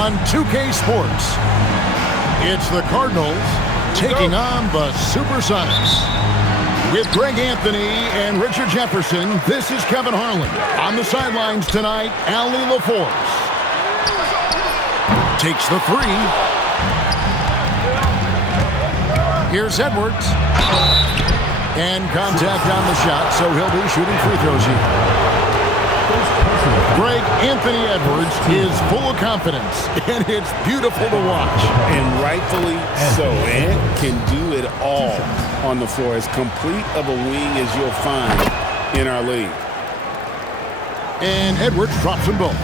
on 2K Sports. It's the Cardinals taking on the Supersonics. With Greg Anthony and Richard Jefferson, this is Kevin Harlan. On the sidelines tonight, Allie LaForce. Takes the three. Here's Edwards. And contact on the shot, so he'll be shooting free throws here. Greg Anthony Edwards is full of confidence, and it's beautiful to watch. And rightfully so. Ant can do it all on the floor. As complete of a wing as you'll find in our league. And Edwards drops them both.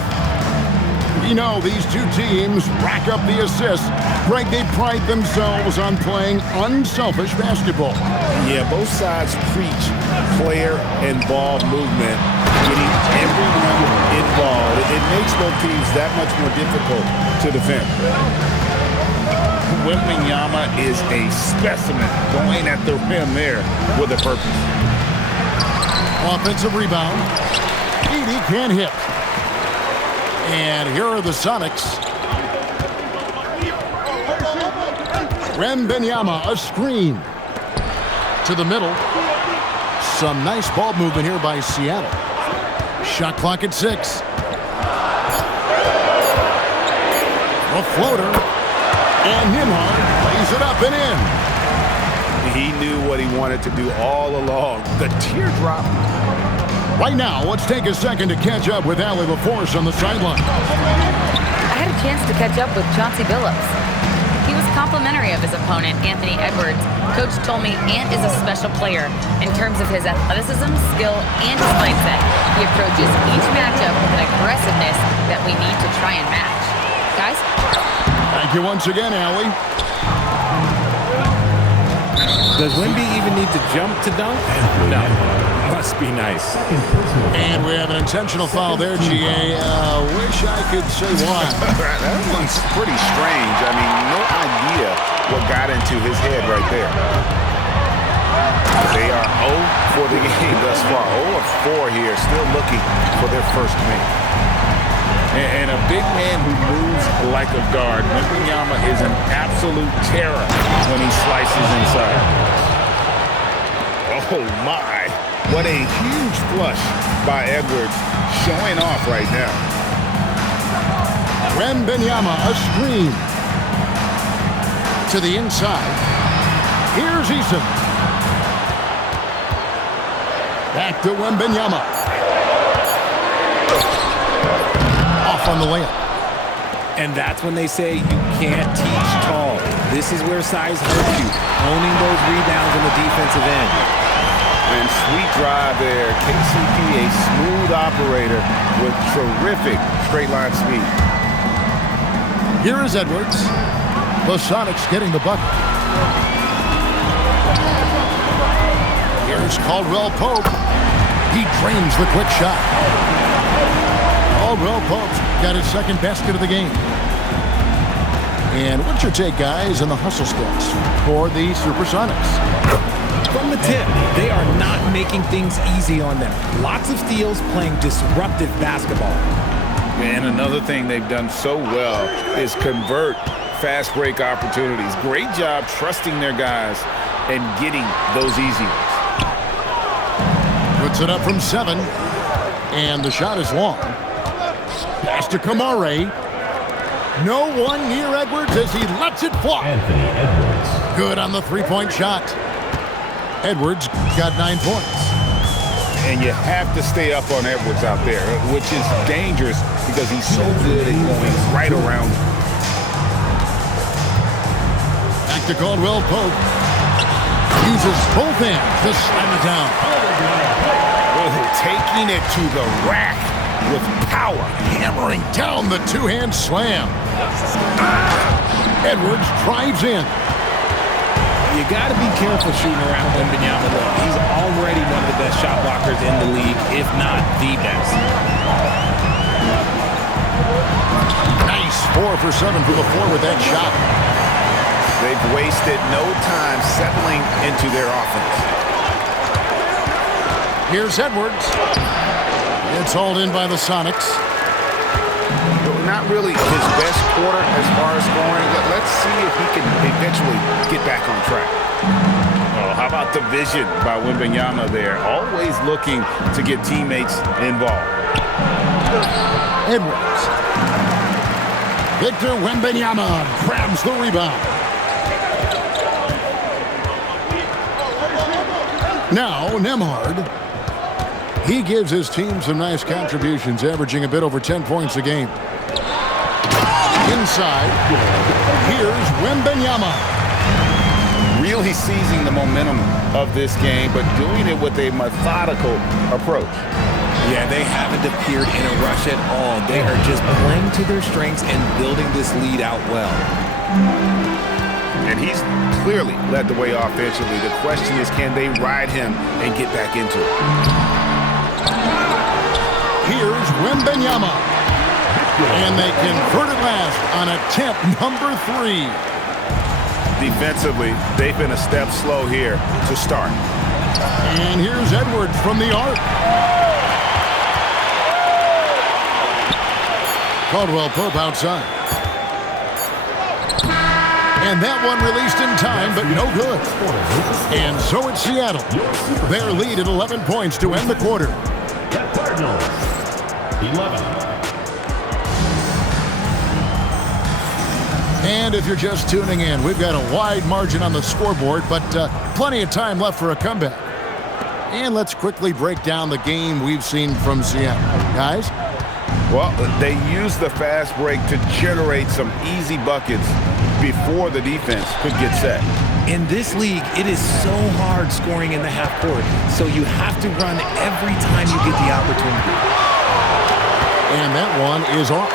We know these two teams rack up the assists. Greg, they pride themselves on playing unselfish basketball. Yeah, both sides preach player and ball movement, getting everyone involved. It makes both teams that much more difficult to defend. Wembanyama is a specimen going at the rim there with a purpose. Offensive rebound. Edey can't hit. And here are the Sonics. Wembanyama, a screen. To the middle. Some nice ball movement here by Seattle. Shot clock at 6. A floater. And Nimhard lays it up and in. He knew what he wanted to do all along. The teardrop. Right now, let's take a second to catch up with Allie LaForce on the sideline. I had a chance to catch up with Chauncey Billups. He was complimentary of his opponent, Anthony Edwards. Coach told me Ant is a special player in terms of his athleticism, skill, and his mindset. He approaches each matchup with an aggressiveness that we need to try and match. Guys? Thank you once again, Allie. Does Wemby even need to jump to dunk? No. Must be nice. And we have an intentional foul there, GA. Wish I could say why. That one's pretty strange. I mean, no idea what got into his head right there. They are 0 for the game thus far. 0 of 4 here, still looking for their first win. And a big man who moves like a guard. Wembanyama is an absolute terror when he slices inside. Oh, my. What a huge flush by Edwards, showing off right now. Wembanyama, a screen. To the inside. Here's Eason. Back to Wembanyama. Off on the layup. And that's when they say you can't teach tall. This is where size hurts you. Owning those rebounds on the defensive end. And sweet drive there. KCP, a smooth operator with terrific straight line speed. Here is Edwards. The Sonics getting the bucket. Here's Caldwell Pope. He drains the quick shot. Caldwell Pope's got his second basket of the game. And what's your take, guys, on the hustle stats for the Supersonics? From the tip, they are not making things easy on them. Lots of steals, playing disruptive basketball. And another thing they've done so well is convert fast break opportunities. Great job trusting their guys and getting those easy ones. Puts it up from 7. And the shot is long. Pass to Kamare. No one near Edwards as he lets it fly. Anthony Edwards. Good on the three-point shot. Edwards got 9 points. And you have to stay up on Edwards out there, which is dangerous because he's so good at going right around. Back to Caldwell Pope. Uses both hands to slam it down. Oh, taking it to the rack with power. Hammering down the two-hand slam. Edwards drives in. You got to be careful shooting around Wembanyama, though. He's already one of the best shot blockers in the league, if not the best. Nice 4 for 7 from the floor with that shot. They've wasted no time settling into their offense. Here's Edwards. It's hauled in by the Sonics. Not not really his best quarter as far as scoring. Let's see if he can eventually get back on track. Oh, how about the vision by Wembanyama there? Always looking to get teammates involved. Edwards. Victor Wembanyama grabs the rebound. Now, Nembhard. He gives his team some nice contributions, averaging a bit over 10 points a game. Inside, here's Wembanyama. Really seizing the momentum of this game, but doing it with a methodical approach. Yeah, they haven't appeared in a rush at all. They are just playing to their strengths and building this lead out well. And he's clearly led the way offensively. The question is, can they ride him and get back into it? Here's Wembanyama. And they convert at last on attempt number 3. Defensively, they've been a step slow here to start. And here's Edwards from the arc. Caldwell Pope outside. And that one released in time, but no good. And so it's Seattle. Their lead at 11 points to end the quarter. Cardinals, 11. And if you're just tuning in, we've got a wide margin on the scoreboard, but plenty of time left for a comeback. And let's quickly break down the game we've seen from Seattle. Guys? Well, they used the fast break to generate some easy buckets before the defense could get set. In this league, it is so hard scoring in the half court, so you have to run every time you get the opportunity. And that one is off.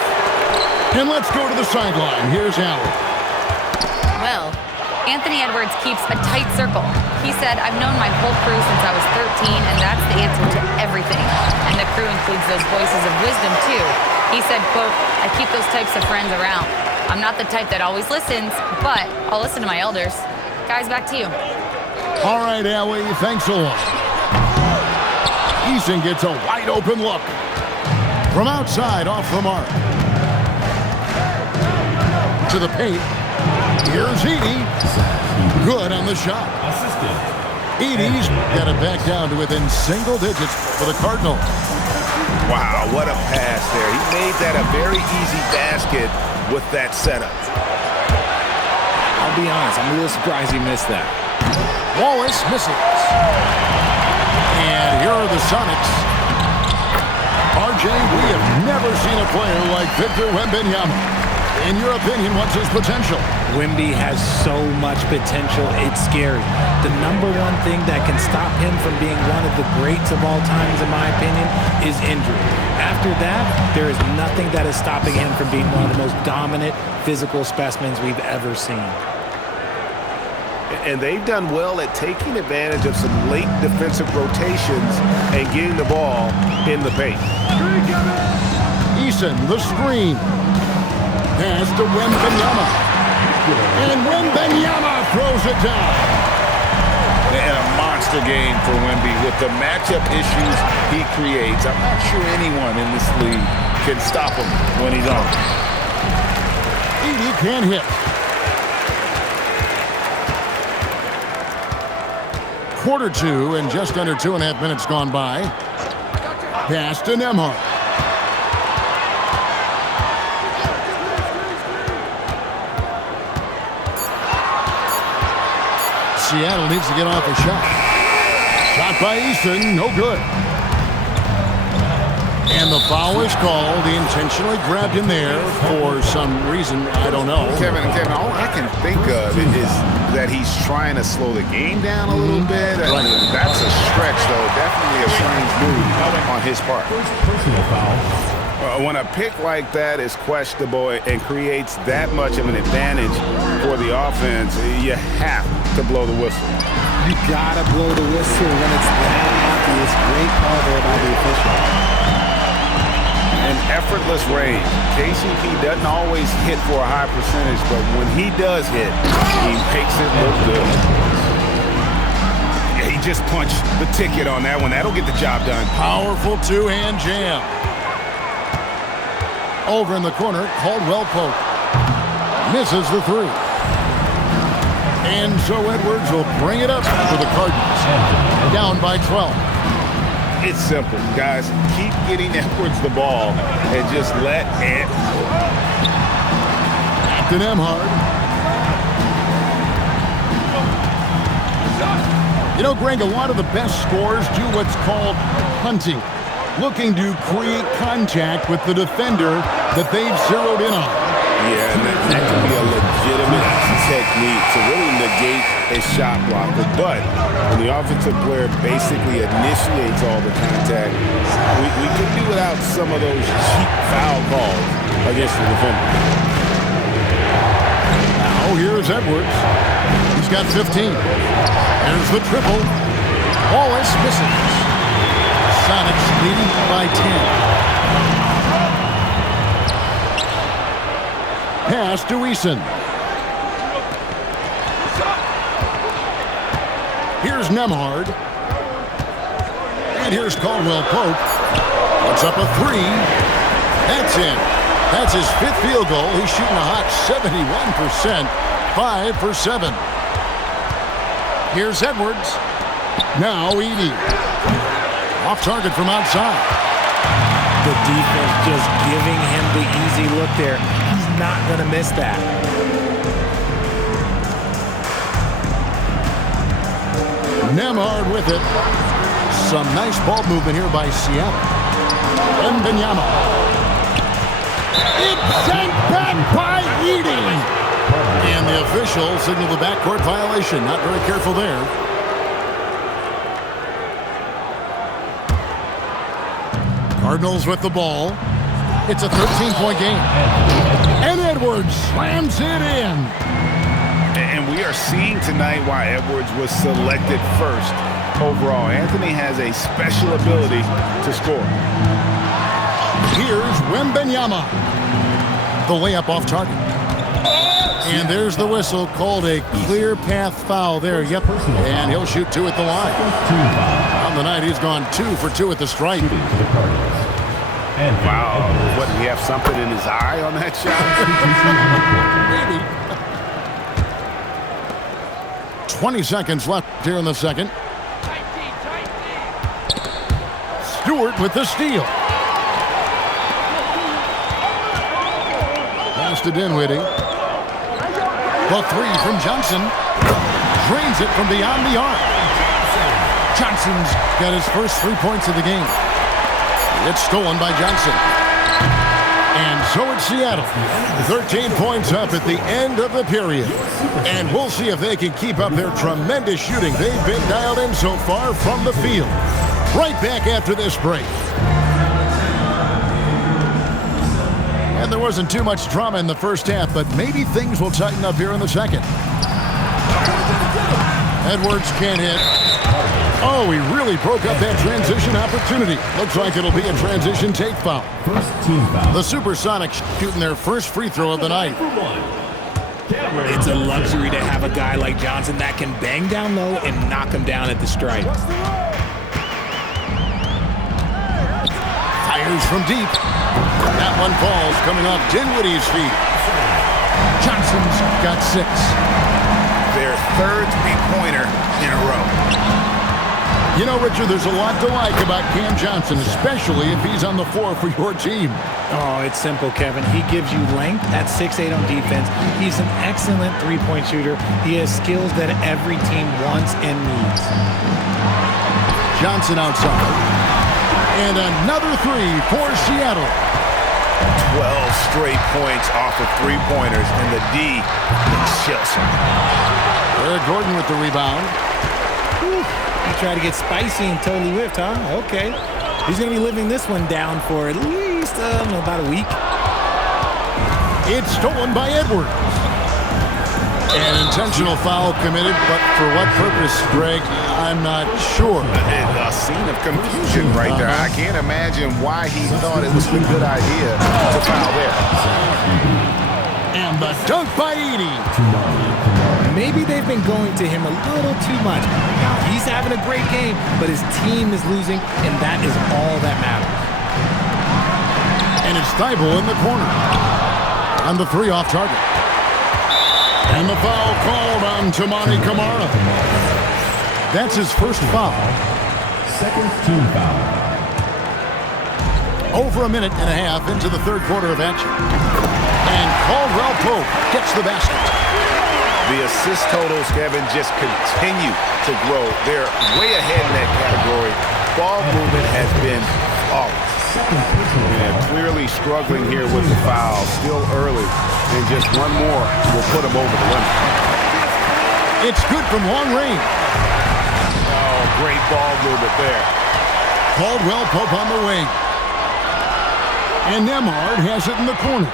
And let's go to the sideline. Here's Allen. Well, Anthony Edwards keeps a tight circle. He said, I've known my whole crew since I was 13, and that's the answer to everything. And the crew includes those voices of wisdom, too. He said, quote, I keep those types of friends around. I'm not the type that always listens, but I'll listen to my elders. Guys, back to you. All right, Allie, thanks a lot. Eason gets a wide open look. From outside, off the mark. To the paint. Here's Edey. Good on the shot. Edey's got it back down to within single digits for the Cardinals. Wow, what a pass there. He made that a very easy basket with that setup. I'll be honest, I'm a little surprised he missed that. Wallace misses. And here are the Sonics. RJ, we have never seen a player like Victor Wembanyama. In your opinion, what's his potential? Wemby has so much potential, it's scary. The number one thing that can stop him from being one of the greats of all times, in my opinion, is injury. After that, there is nothing that is stopping him from being one of the most dominant physical specimens we've ever seen. And they've done well at taking advantage of some late defensive rotations and getting the ball in the paint. Eason, the screen. Pass to Wembanyama. And Wembanyama throws it down. And a monster game for Wemby with the matchup issues he creates. I'm not sure anyone in this league can stop him when he's on. Edey can't hit. Quarter 2 and just under 2.5 minutes gone by. Pass to Nembhard. Seattle needs to get off a shot. Shot by Eason, no good. And the foul is called. He intentionally grabbed him there for some reason, I don't know. Kevin, all I can think of is that he's trying to slow the game down a little bit. That's a stretch, though. Definitely a strange move on his part. Personal foul. When a pick like that is questionable and creates that much of an advantage for the offense, you have to blow the whistle. You gotta blow the whistle when it's that obvious. Great call there by the official. An effortless range. KCP doesn't always hit for a high percentage, but when he does hit, he makes it look good. Yeah, he just punched the ticket on that one. That'll get the job done. Powerful two-hand jam. Over in the corner, Caldwell Pope. Misses the three. And so Edwards will bring it up for the Cardinals. Down by 12. It's simple, guys. Keep getting Edwards the ball and just let it. To Nemhard. You know, Greg, a lot of the best scorers do what's called hunting, looking to create contact with the defender that they've zeroed in on. Yeah, and that can be a legitimate technique to really negate a shot blocker. But when the offensive player basically initiates all the contact, we could do without some of those cheap foul calls against the defender. Now here's Edwards. He's got 15. There's the triple. Wallace misses. Sonics leading by 10. Pass to Eason. Here's Nemhard. And here's Caldwell Pope. Puts up a three. That's in. That's his 5th field goal. He's shooting a hot 71%. 5 for 7. Here's Edwards. Now Edey. Off target from outside. The defense just giving him the easy look there. He's not going to miss that. Nemhard with it. Some nice ball movement here by Seattle. Wembanyama. It's sent back by Edey. And the official signaled the backcourt violation. Not very careful there. Cardinals with the ball. It's a 13-point game. And Edwards slams it in. And we are seeing tonight why Edwards was selected first overall. Anthony has a special ability to score. Here's Wembanyama. The layup off target. And there's the whistle, called a clear path foul there. Yep. And he'll shoot 2 at the line. On the night, he's gone 2 for 2 at the stripe. Wow. What, did he have something in his eye on that shot? Maybe. 20 seconds left here in the second. Stewart with the steal. Pass to Dinwiddie. The three from Johnson. Drains it from beyond the arc. Johnson's got his first 3 points of the game. It's stolen by Johnson. And so it's Seattle. 13 points up at the end of the period. And we'll see if they can keep up their tremendous shooting they've been dialed in so far from the field. Right back after this break. And there wasn't too much drama in the first half, but maybe things will tighten up here in the second. Edwards can't hit. Oh, he really broke up that transition opportunity. Looks like it'll be a transition take foul. First team foul. The Supersonics shooting their first free throw of the night. It's a luxury to have a guy like Johnson that can bang down low and knock him down at the stripe. Fires from deep. That one falls coming off Dinwiddie's feet. Johnson's got 6. Their third three-pointer in a row. You know, Richard, there's a lot to like about Cam Johnson, especially if he's on the floor for your team. Oh, it's simple, Kevin. He gives you length at 6'8" on defense. He's an excellent three-point shooter. He has skills that every team wants and needs. Johnson outside. And another three for Seattle. 12 straight points off of three-pointers, and the D chills him. Eric Gordon with the rebound. He tried to get spicy and totally whiffed, huh? Okay. He's going to be living this one down for at least about a week. It's stolen by Edwards. An intentional foul committed, but for what purpose, Greg, I'm not sure. A scene of confusion right there. I can't imagine why he thought it was a good idea to foul there. And the dunk by Edey. Maybe they've been going to him a little too much. Now, he's having a great game, but his team is losing, and that is all that matters. And it's Thibault in the corner. On the 3 off target. And the foul called on Tamani Kamara. That's his first foul. Second team foul. Over a minute and a half into the third quarter of action. And Caldwell Pope gets the basket. The assist totals, Kevin, just continue to grow. They're way ahead in that category. Ball movement has been flawless. And clearly struggling here with the foul. Still early. And just one more will put him over the limit. It's good from long range. Oh, great ball movement there. Caldwell Pope on the wing. And Nemhard has it in the corner.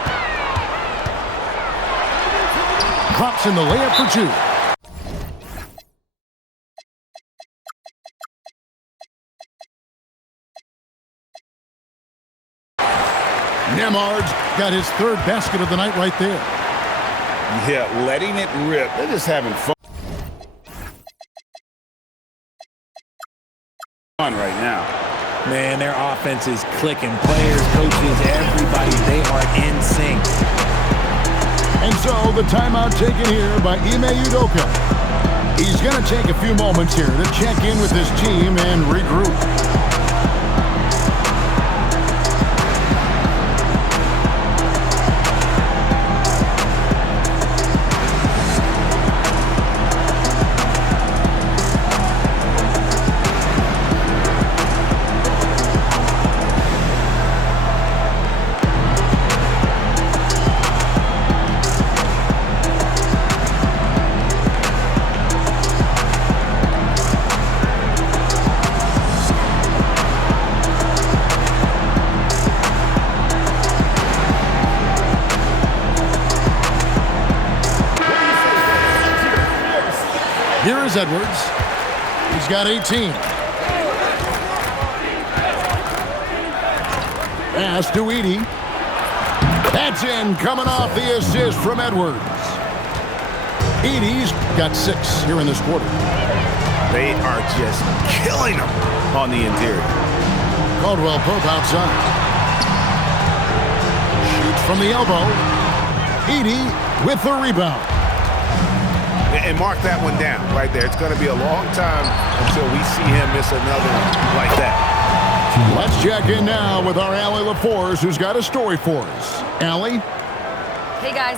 Drops in the layup for 2. Nemhard's got his 3rd basket of the night right there. Yeah, letting it rip. They're just having fun right now. Man, their offense is clicking. Players, coaches, everybody, they are in sync. And so the timeout taken here by Ime Udoka. He's going to take a few moments here to check in with his team and regroup. Here is Edwards. He's got 18. Pass to Edey. That's in, coming off the assist from Edwards. Edey's got 6 here in this quarter. They are just killing them on the interior. Caldwell Pope outside. Shoots from the elbow. Edey with the rebound. And mark that one down right there. It's going to be a long time until we see him miss another one like that. Let's check in now with our Allie LaForce, who's got a story for us. Allie? Hey, guys.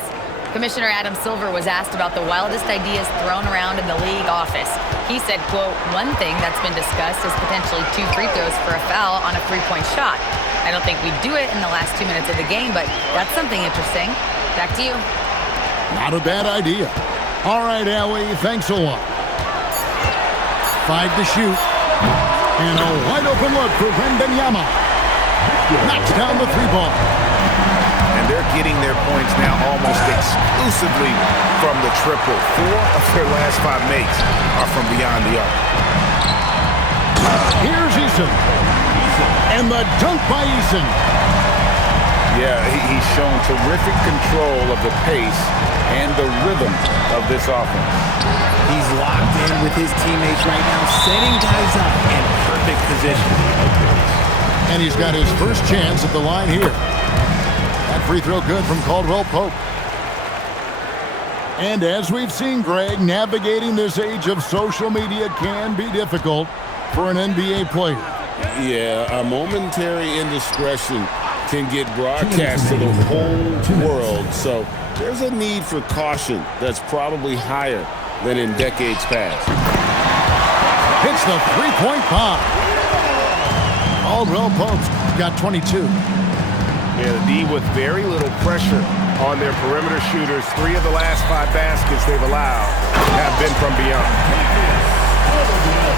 Commissioner Adam Silver was asked about the wildest ideas thrown around in the league office. He said, quote, "One thing that's been discussed is potentially 2 free throws for a foul on a 3-point shot. I don't think we'd do it in the last 2 minutes of the game, but that's something interesting." Back to you. Not a bad idea. All right, Allie, thanks a lot. 5 to shoot. And a wide open look for Wembanyama. Knocks down the 3-ball. And they're getting their points now almost exclusively from the triple. 4 of their last 5 makes are from beyond the arc. Here's Eason. And the dunk by Eason. Yeah, he's shown terrific control of the pace and the rhythm of this offense. He's locked in with his teammates right now, setting guys up in perfect position. And he's got his first chance at the line here. That free throw good from Caldwell Pope. And as we've seen, Greg, navigating this age of social media can be difficult for an NBA player. Yeah, a momentary indiscretion can get broadcast to the whole world. So there's a need for caution that's probably higher than in decades past. Hits the 3-point bomb. Caldwell Pope's got 22. Yeah, the D with very little pressure on their perimeter shooters. 3 of the last 5 baskets they've allowed have been from beyond.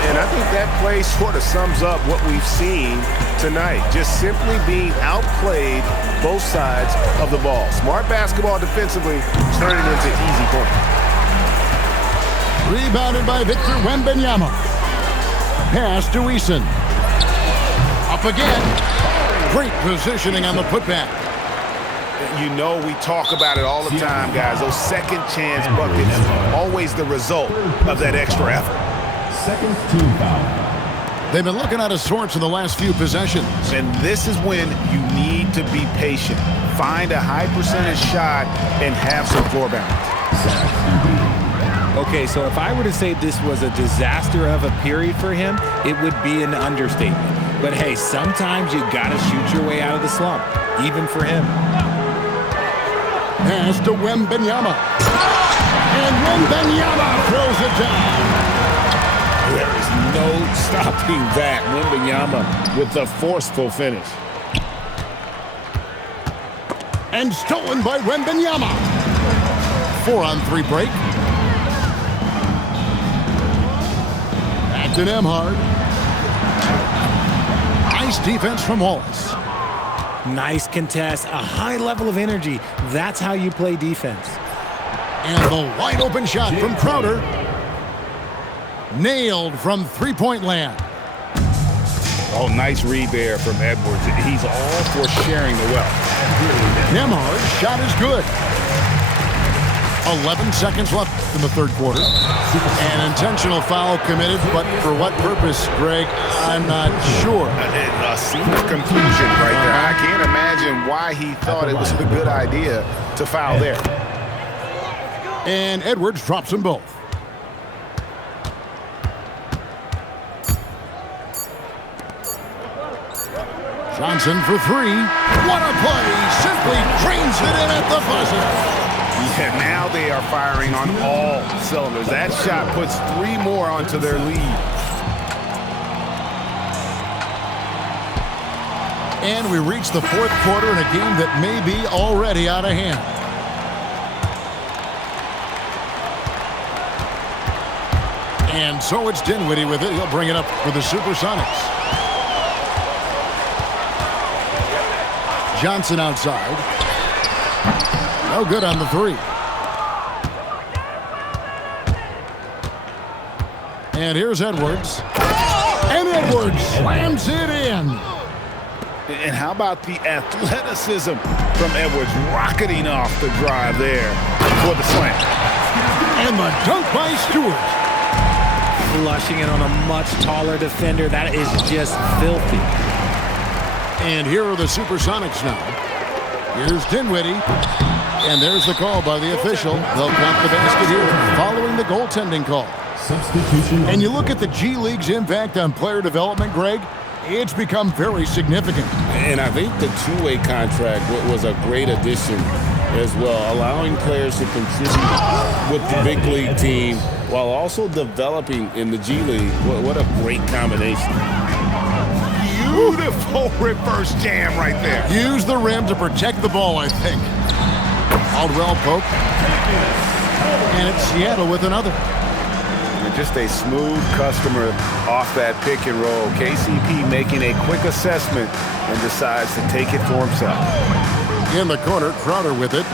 And I think that play sort of sums up what we've seen tonight. Just simply being outplayed both sides of the ball. Smart basketball defensively, turning into easy points. Rebounded by Victor Wembanyama. Pass to Eason. Up again. Great positioning on the putback. You know we talk about it all the time, guys. Those second chance buckets, always the result of that extra effort. Second team foul. They've been looking out of sorts in the last few possessions. And this is when you need to be patient. Find a high percentage shot and have some floor balance. Okay, so if I were to say this was a disaster of a period for him, it would be an understatement. But hey, sometimes you gotta shoot your way out of the slump, even for him. Pass to Wembanyama. And Wembanyama throws it down. There is no stopping that. Wembanyama with the forceful finish. And stolen by Wembanyama. 4-on-3 break. Back to Nemhard. Nice defense from Wallace. Nice contest, a high level of energy. That's how you play defense. And the wide open shot from Crowder. Nailed from three-point land. Oh, nice read there from Edwards. He's all for sharing the wealth. Nemhard's shot is good. 11 seconds left in the third quarter. An intentional foul committed, but for what purpose, Greg? I'm not sure. A scene of confusion right there. I can't imagine why he thought it was a good idea to foul there. And Edwards drops them both. Johnson for three. What a play! Simply drains it in at the buzzer. Yeah, now they are firing on all cylinders. That shot puts 3 more onto their lead. And we reach the fourth quarter in a game that may be already out of hand. And so it's Dinwiddie with it. He'll bring it up for the Supersonics. Johnson outside. No good on the three. And here's Edwards. And Edwards slams it in. And how about the athleticism from Edwards rocketing off the drive there for the slam. And the dunk by Stewart. Flushing it on a much taller defender. That is just filthy. And here are the Supersonics now. Here's Dinwiddie. And there's the call by the official. They'll count the basket here following the goaltending call. Substitution. And you look at the G League's impact on player development, Greg, it's become very significant. And I think the two-way contract was a great addition as well, allowing players to contribute with the big league team while also developing in the G League. What a great combination. Beautiful reverse jam right there. Use the rim to protect the ball, I think. Caldwell Pope. And it's Seattle with another. And just a smooth customer off that pick and roll. KCP making a quick assessment and decides to take it for himself. In the corner, Crowder with it.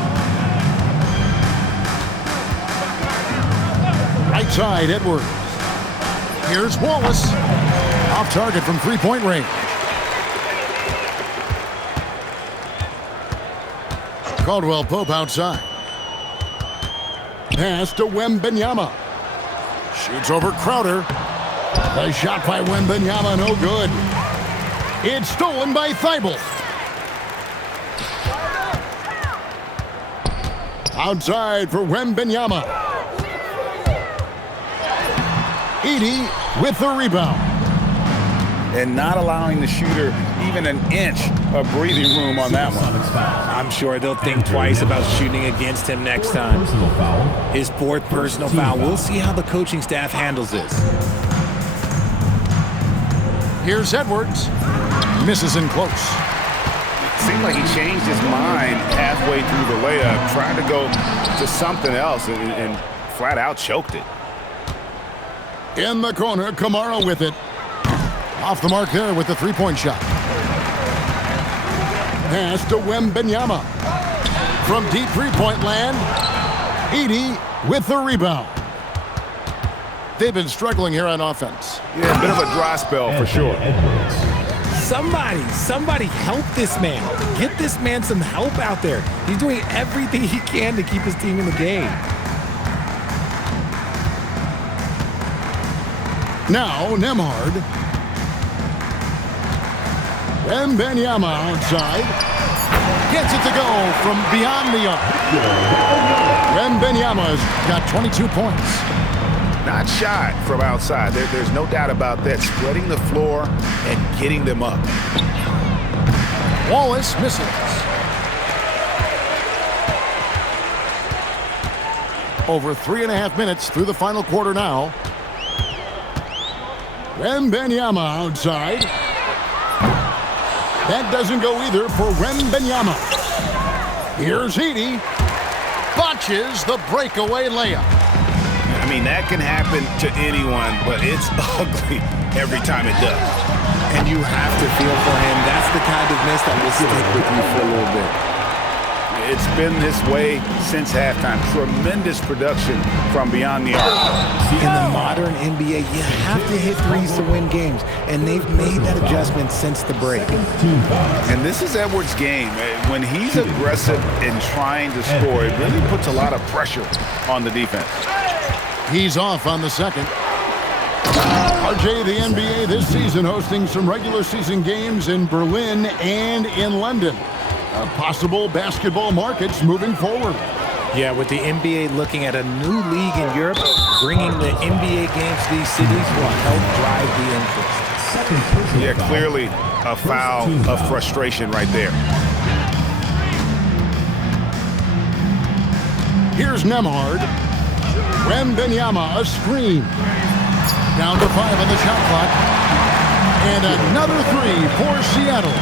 Right side, Edwards. Here's Wallace. Off target from three-point range. Caldwell Pope outside. Pass to Wembanyama. Shoots over Crowder. The shot by Wembanyama, no good. It's stolen by Thibault. Outside for Wembanyama. Edey with the rebound. And not allowing the shooter even an inch of breathing room on that one. I'm sure they'll think twice about shooting against him next time. Personal foul. His fourth personal foul. We'll see how the coaching staff handles this. Here's Edwards. Misses in close. Seemed like he changed his mind halfway through the layup, trying to go to something else and flat out choked it. In the corner, Kamara with it. Off the mark there with the three-point shot. Pass to Wembanyama. From deep three-point land, Edey with the rebound. They've been struggling here on offense. Yeah, a bit of a dry spell for sure. Somebody help this man. Get this man some help out there. He's doing everything he can to keep his team in the game. Now, Nemhard. Wembanyama outside. Gets it to go from beyond the arc. Wembanyama's got 22 points. Not shy from outside. There's no doubt about that. Spreading the floor and getting them up. Wallace misses. Over 3.5 minutes through the final quarter now. Wembanyama outside. That doesn't go either for Wembanyama. Here's Edey. Botches the breakaway layup. I mean, that can happen to anyone, but it's ugly every time it does. And you have to feel for him. That's the kind of miss that will stick with you for a little bit. It's been this way since halftime. Tremendous production from beyond the arc. In the modern NBA, you have to hit threes to win games, and they've made that adjustment since the break. And this is Edwards' game. When he's aggressive and trying to score, it really puts a lot of pressure on the defense. He's off on the second. RJ, the NBA this season hosting some regular season games in Berlin and in London. Possible basketball markets moving forward. Yeah, with the NBA looking at a new league in Europe, bringing the NBA games to these cities will help drive the interest. Yeah, clearly a foul of frustration right there. Here's Nemhard. Wembanyama, a screen. Down to 5 on the shot clock. And another three for Seattle.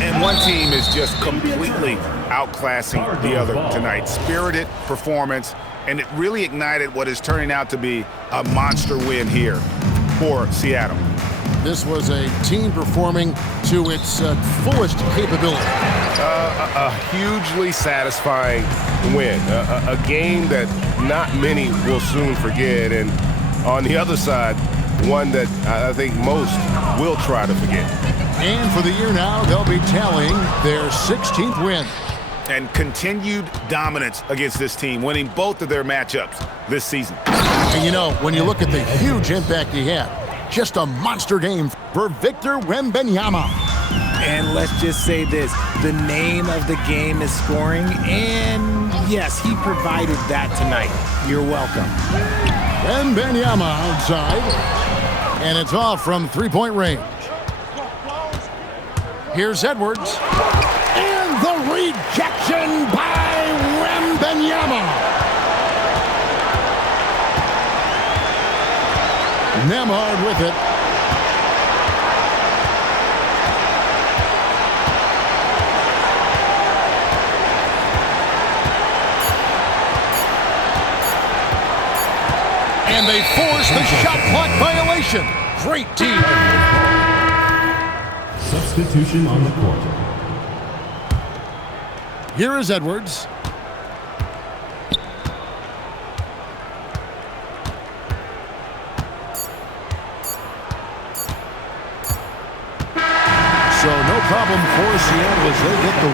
And one team is just completely outclassing the other tonight. Spirited performance, and it really ignited what is turning out to be a monster win here for Seattle. This was a team performing to its fullest capability. A hugely satisfying win. A game that not many will soon forget. And on the other side, one that I think most will try to forget. And for the year now, they'll be tallying their 16th win. And continued dominance against this team, winning both of their matchups this season. And you know, when you look at the huge impact he had, just a monster game for Victor Wembanyama. And let's just say this, the name of the game is scoring, and yes, he provided that tonight. You're welcome. Wembanyama outside, and it's off from three-point range. Here's Edwards, and the rejection by Wembanyama. Nemhard with it. And they force the shot clock violation. Great team. Substitution on the court. Here is Edwards. So no problem for Seattle as they get the